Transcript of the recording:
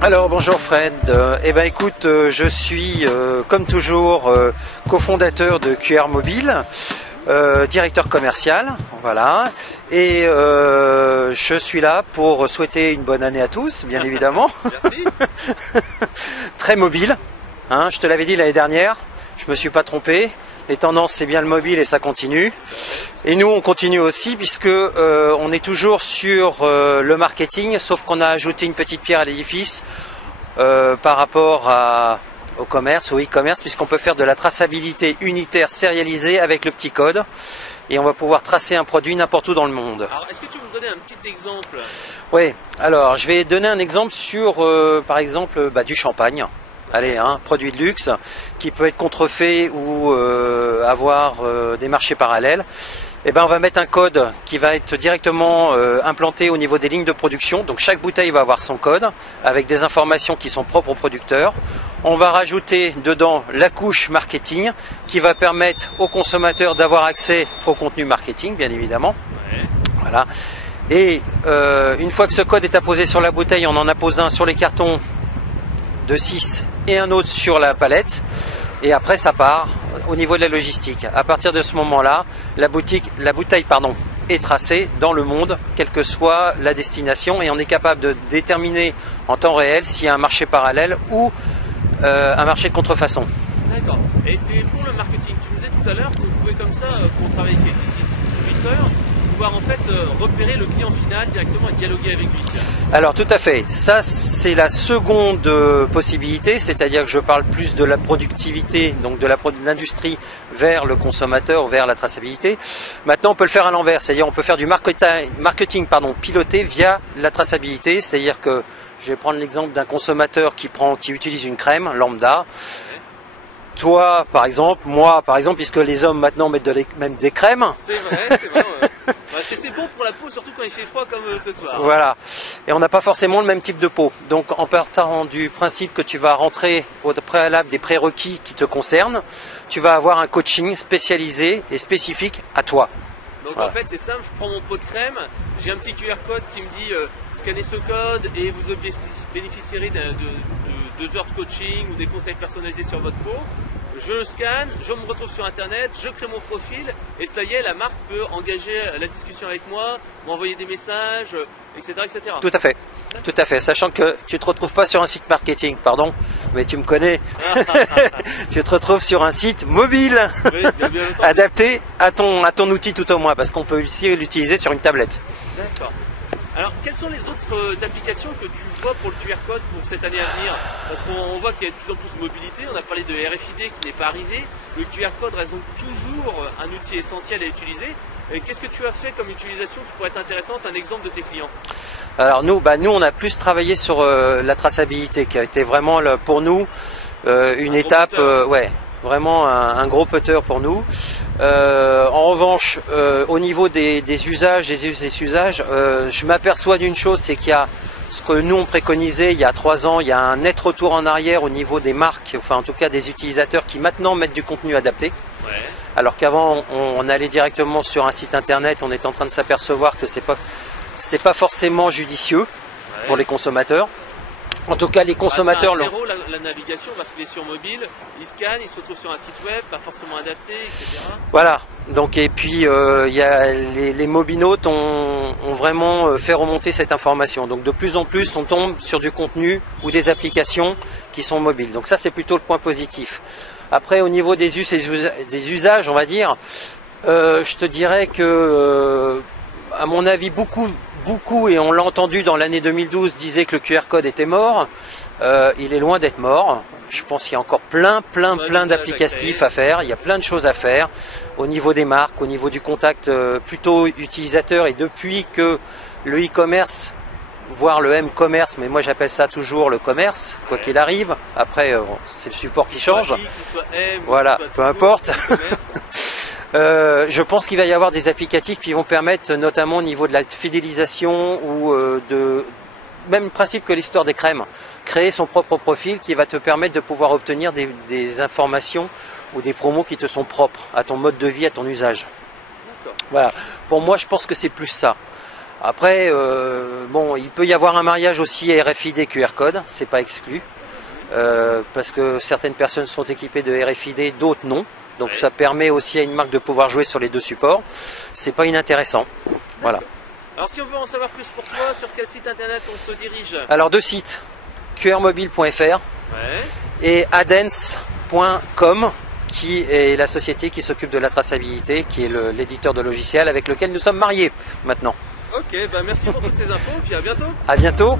Alors bonjour Fred, eh ben écoute, je suis comme toujours cofondateur de QR Mobile, directeur commercial, voilà, et je suis là pour souhaiter une bonne année à tous, bien évidemment. Merci. Très mobile, hein, je te l'avais dit l'année dernière, je me suis pas trompé. Les tendances, c'est bien le mobile et ça continue. Et nous, on continue aussi puisque on est toujours sur le marketing, sauf qu'on a ajouté une petite pierre à l'édifice par rapport au commerce, au e-commerce, puisqu'on peut faire de la traçabilité unitaire sérialisée avec le petit code. Et on va pouvoir tracer un produit n'importe où dans le monde. Alors, est-ce que tu peux me donner un petit exemple? Oui, alors je vais donner un exemple sur, par exemple, du champagne. Allez, produit de luxe qui peut être contrefait ou avoir des marchés parallèles. Eh ben, on va mettre un code qui va être directement implanté au niveau des lignes de production. Donc chaque bouteille va avoir son code avec des informations qui sont propres au producteur. On va rajouter dedans la couche marketing qui va permettre aux consommateurs d'avoir accès au contenu marketing, bien évidemment. Ouais. Voilà. Et une fois que ce code est apposé sur la bouteille, on en appose un sur les cartons de 6 et un autre sur la palette, et après ça part au niveau de la logistique. À partir de ce moment-là, la bouteille est tracée dans le monde, quelle que soit la destination, et on est capable de déterminer en temps réel s'il y a un marché parallèle ou un marché de contrefaçon. D'accord. Et pour le marketing, tu me disais tout à l'heure que vous pouvez comme ça, pour travailler avec les distributeurs, pouvoir en fait repérer le client final directement et dialoguer avec lui. Alors tout à fait, ça c'est la seconde possibilité, c'est-à-dire que je parle plus de la productivité, donc de l'industrie vers le consommateur, vers la traçabilité. Maintenant on peut le faire à l'envers, c'est-à-dire on peut faire du marketing piloté via la traçabilité, c'est-à-dire que je vais prendre l'exemple d'un consommateur qui utilise une crème lambda. Toi, par exemple, moi, par exemple, puisque les hommes maintenant mettent même des crèmes. C'est vrai, ouais. C'est bon pour la peau, surtout quand il fait froid comme ce soir. Voilà. Et on n'a pas forcément le même type de peau. Donc, en partant du principe que tu vas rentrer au préalable des prérequis qui te concernent, tu vas avoir un coaching spécialisé et spécifique à toi. Donc voilà. En fait, c'est simple, je prends mon pot de crème, j'ai un petit QR code qui me dit scannez ce code et vous bénéficierez de 2 heures de coaching ou des conseils personnalisés sur votre peau. Je le scanne, je me retrouve sur internet, je crée mon profil et ça y est, la marque peut engager la discussion avec moi, m'envoyer des messages, etc., etc. Tout à fait, sachant que tu ne te retrouves pas sur un site marketing, pardon, mais tu me connais, tu te retrouves sur un site mobile, Oui, bien adapté à ton outil tout au moins, parce qu'on peut aussi l'utiliser sur une tablette. D'accord. Alors, quelles sont les autres applications que tu vois pour le QR code pour cette année à venir? Parce qu'on voit qu'il y a de plus en plus de mobilité, on a parlé de RFID qui n'est pas arrivé, le QR code reste donc toujours un outil essentiel à utiliser. Et qu'est-ce que tu as fait comme utilisation qui pourrait être intéressante, un exemple de tes clients? Alors nous on a plus travaillé sur la traçabilité qui a été vraiment pour nous une étape, vraiment un gros putter pour nous. En revanche, au niveau des usages, des usages, je m'aperçois d'une chose, c'est qu'il y a ce que nous on préconisait il y a 3 ans, il y a un net retour en arrière au niveau des marques, enfin en tout cas des utilisateurs qui maintenant mettent du contenu adapté. Ouais. Alors qu'avant on allait directement sur un site internet, on est en train de s'apercevoir que c'est pas forcément judicieux pour les consommateurs. En tout cas, les consommateurs l'ont. La navigation, parce qu'il est sur mobile, il scanne, il se retrouve sur un site web, pas forcément adapté, etc. Voilà. Donc et puis il y a les mobinautes ont vraiment fait remonter cette information. Donc de plus en plus, on tombe sur du contenu ou des applications qui sont mobiles. Donc ça, c'est plutôt le point positif. Après, au niveau des usages, on va dire, je te dirais que, à mon avis, beaucoup, et on l'a entendu dans l'année 2012, disaient que le QR code était mort. Il est loin d'être mort. Je pense qu'il y a encore plein d'applicatifs à faire. Il y a plein de choses à faire au niveau des marques, au niveau du contact plutôt utilisateur. Et depuis que le e-commerce, voire le m-commerce, mais moi j'appelle ça toujours le commerce, quoi qu'il arrive. Après, c'est le support qui change. Voilà, peu importe. Je pense qu'il va y avoir des applicatifs qui vont permettre, notamment au niveau de la fidélisation ou même le principe que l'histoire des crèmes, créer son propre profil qui va te permettre de pouvoir obtenir des informations ou des promos qui te sont propres à ton mode de vie, à ton usage. Voilà. Pour moi, je pense que c'est plus ça. Après, bon, il peut y avoir un mariage aussi RFID QR code, c'est pas exclu, parce que certaines personnes sont équipées de RFID, d'autres non. Donc ça permet aussi à une marque de pouvoir jouer sur les deux supports. C'est pas inintéressant. Voilà. Alors si on veut en savoir plus pour toi, sur quel site internet on se dirige? Alors deux sites, qrmobile.fr et adence.com, qui est la société qui s'occupe de la traçabilité, qui est l'éditeur de logiciels avec lequel nous sommes mariés maintenant. Ok, bah merci pour toutes ces infos, puis à bientôt. À bientôt.